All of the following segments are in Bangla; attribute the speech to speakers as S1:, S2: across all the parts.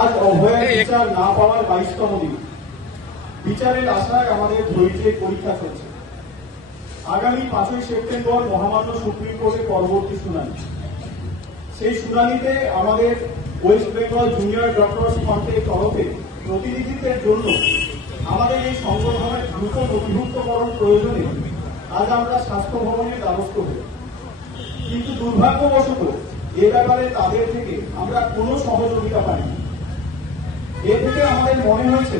S1: আজ অভয়ের বিচার না পাওয়ার বাইশতম দিন। বিচারের আশায় আমাদের ধৈর্যের পরীক্ষা চলছে। আগামী পাঁচই সেপ্টেম্বর মহামান্য সুপ্রিম কোর্টে পরবর্তী শুনানি। সেই শুনানিতে আমাদের ওয়েস্ট বেঙ্গল জুনিয়র ডক্টরস ফ্রন্টের তরফে প্রতিনিধিত্বের জন্য আমাদের এই সংগঠনের দ্রুত নথিভুক্তকরণ প্রয়োজনে আজ আমরা স্বাস্থ্য ভবনের দ্বারস্থ হই। কিন্তু দুর্ভাগ্যবশত এ ব্যাপারে তাদের থেকে আমরা কোনো সহযোগিতা পাইনি। এ থেকে আমাদের মনে হয়েছে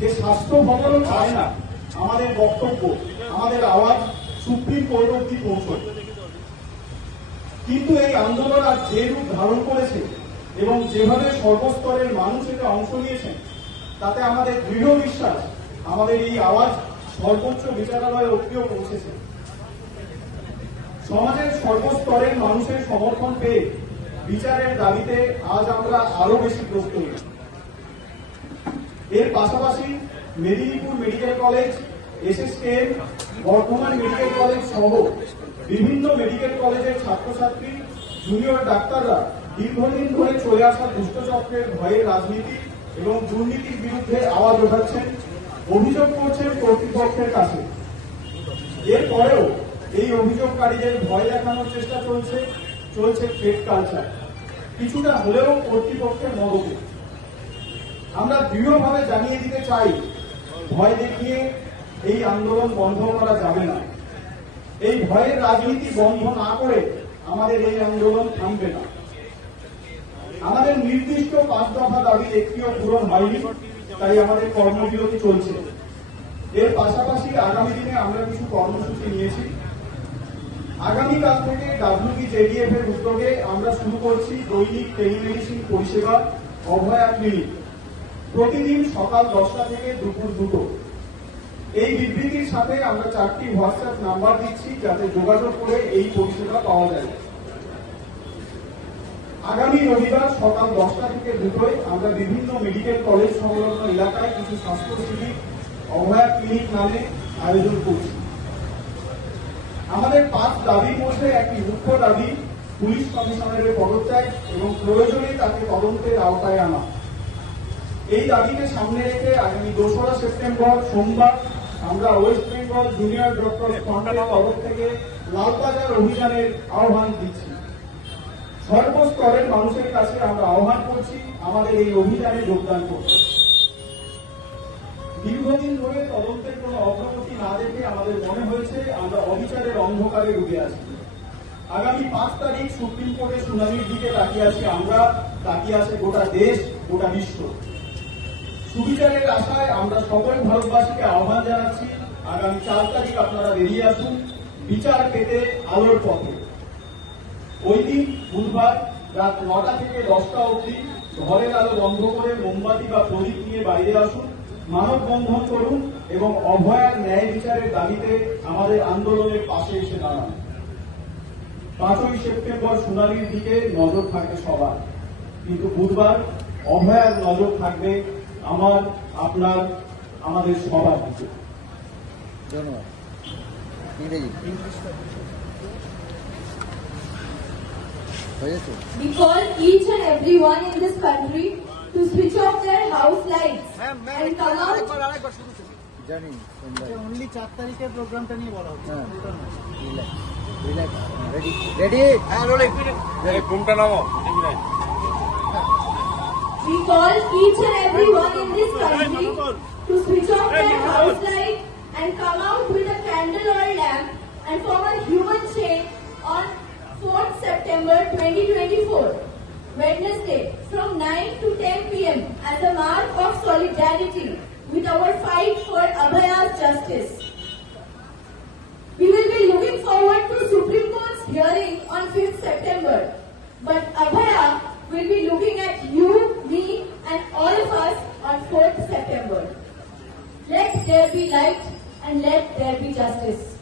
S1: যে স্বাস্থ্য ভবনও চায় না। আমাদের বক্তব্য, আমাদের আওয়াজ সুপ্রিম কোর্ট অব্দি পৌঁছয়। কিন্তু এই আন্দোলন আজ যে রূপ ধারণ করেছে এবং যেভাবে সর্বস্তরের মানুষ এতে অংশ নিয়েছেন, তাতে আমাদের দৃঢ় বিশ্বাস, আমাদের এই আওয়াজ সর্বোচ্চ বিচারালয় অব্দিও পৌঁছেছে। সমাজের সর্বস্তরের মানুষের সমর্থন পেয়ে বিচারের দাবিতে আজ আমরা আরও বেশি প্রস্তুত। এর পাশাপাশি Medinipur medical college SSKM Bardhaman medical college সহ বিভিন্ন মেডিকেল কলেজের ছাত্রছাত্রী জুনিয়র ডাক্তাররা দীর্ঘদিন ধরে চলে আসা দুষ্টচক্রের ভয়ে রাজনীতি এবং দুর্নীতির বিরুদ্ধে আওয়াজ ওঠাচ্ছেন, অভিযোগ করছেন কর্তৃপক্ষের কাছে। এরপরেও এই অভিযোগকারীদের ভয় দেখানোর চেষ্টা চলছে চলছে ফেক কালচার কিছুটা হলেও কর্তৃপক্ষের মদতে। আমরা দৃঢ়ভাবে জানিয়ে দিতে চাই, ভয় দেখিয়ে এই আন্দোলন বন্ধ করা যাবে না। এই ভয়ের রাজনীতি বন্ধ না করে আমাদের এই আন্দোলন থামবে না। আমাদের নির্দিষ্ট পাঁচ দফা দাবি একটিও পূরণ হয়নি, তাই আমাদের কর্মবিরতি চলছে। এর পাশাপাশি আগামী দিনে আমরা কিছু কর্মসূচি নিয়েছি। আগামীকাল থেকে ডাব্লিউবি জেডিএফ এর উদ্যোগে আমরা শুরু করছি দৈনিক টেলিমেডিসিন পরিষেবা অভয়া ক্লিনিক। প্রতিদিন সকাল দশটা থেকে দুপুর দুটো। এই বিবৃতির সাথে আমরা চারটি হোয়াটসঅ্যাপ নাম্বার দিচ্ছি যাতে যোগাযোগ করে এই পরিষেবা পাওয়া যায়। আগামী রবিবার সকাল দশটা থেকে দুটোয় আমরা বিভিন্ন মেডিকেল কলেজ সংলগ্ন এলাকায় কিছু স্বাস্থ্য অভয়া ক্লিনিক নামে আয়োজন করছি। আমাদের পাঁচ দাবির মধ্যে একটি মুখ্য দাবি পুলিশ কমিশনারের পদত্যাগ এবং প্রয়োজনে তাকে তদন্তের আওতায় আনা। এই দাবিকে সামনে রেখে আগামী দোসরা সেপ্টেম্বর সোমবার আমরা ওয়েস্ট বেঙ্গল জুনিয়র ডক্টর ফ্রন্টের তরফ থেকে লালবাজার অভিযানের আহ্বান দিচ্ছি। সর্বস্তরের মানুষের কাছে আমরা আহ্বান করছি, আমাদের এই অভিযানে যোগদান করতে। দীর্ঘদিন ধরে তদন্তের কোনো অগ্রগতি না দেখে আমাদের মনে হয়েছে আমরা অবিচারের অন্ধকারে ডুবে আছি। আগামী পাঁচ তারিখ সুপ্রিম কোর্টের শুনানির দিকে তাকিয়ে আছি আমরা, তাকিয়ে আছে গোটা দেশ, গোটা বিশ্ব। সুবিচারের আশায় আমরা সকল ভারতবাসীকে আহ্বান জানাচ্ছি, আগামী চার তারিখ আপনারা বেরিয়ে আসুন, বিচার পেতে আলোর পথে। ওই দিন বুধবার রাত নটা থেকে দশটা অবধি ঘরের আলো বন্ধ করে মোমবাতি বা প্রদীপ নিয়ে বাইরে আসুন মানববন্ধন করুন এবং অভয়ার ন্যায় বিচারের দাবিতে আমাদের আন্দোলনের পাশে এসে দাঁড়ান। পাঁচই সেপ্টেম্বর শুনানির দিকে নজর থাকবে সবার। কিন্তু বুধবার অভয়ার নজর থাকবে আমার আপনার আমাদের সবার দিকে।
S2: We call each and everyone in this country to switch
S3: জানি সন্ধ্যায়
S4: অনলি চার তারিখের প্রোগ্রামটা নিয়ে বলা হচ্ছে
S3: হ্যাঁ
S4: ওটা নয়।
S3: রিল্যাক্স রিল্যাক্স রেডি রেডি হ্যাঁ রোলিং
S5: ঘুমটা নামো
S2: we call each and everyone in this country to switch off their house lights and come out with a candle or lamp and form a human chain on 4th September 2024, Wednesday from 9 to 10 p.m. as a mark of solidarity with our fight for Abhaya's justice. We will be looking forward to Supreme Court's hearing on 5th September. But Abhaya will be looking at you, me, and all of us on 4th September. Let there be light and let there be justice.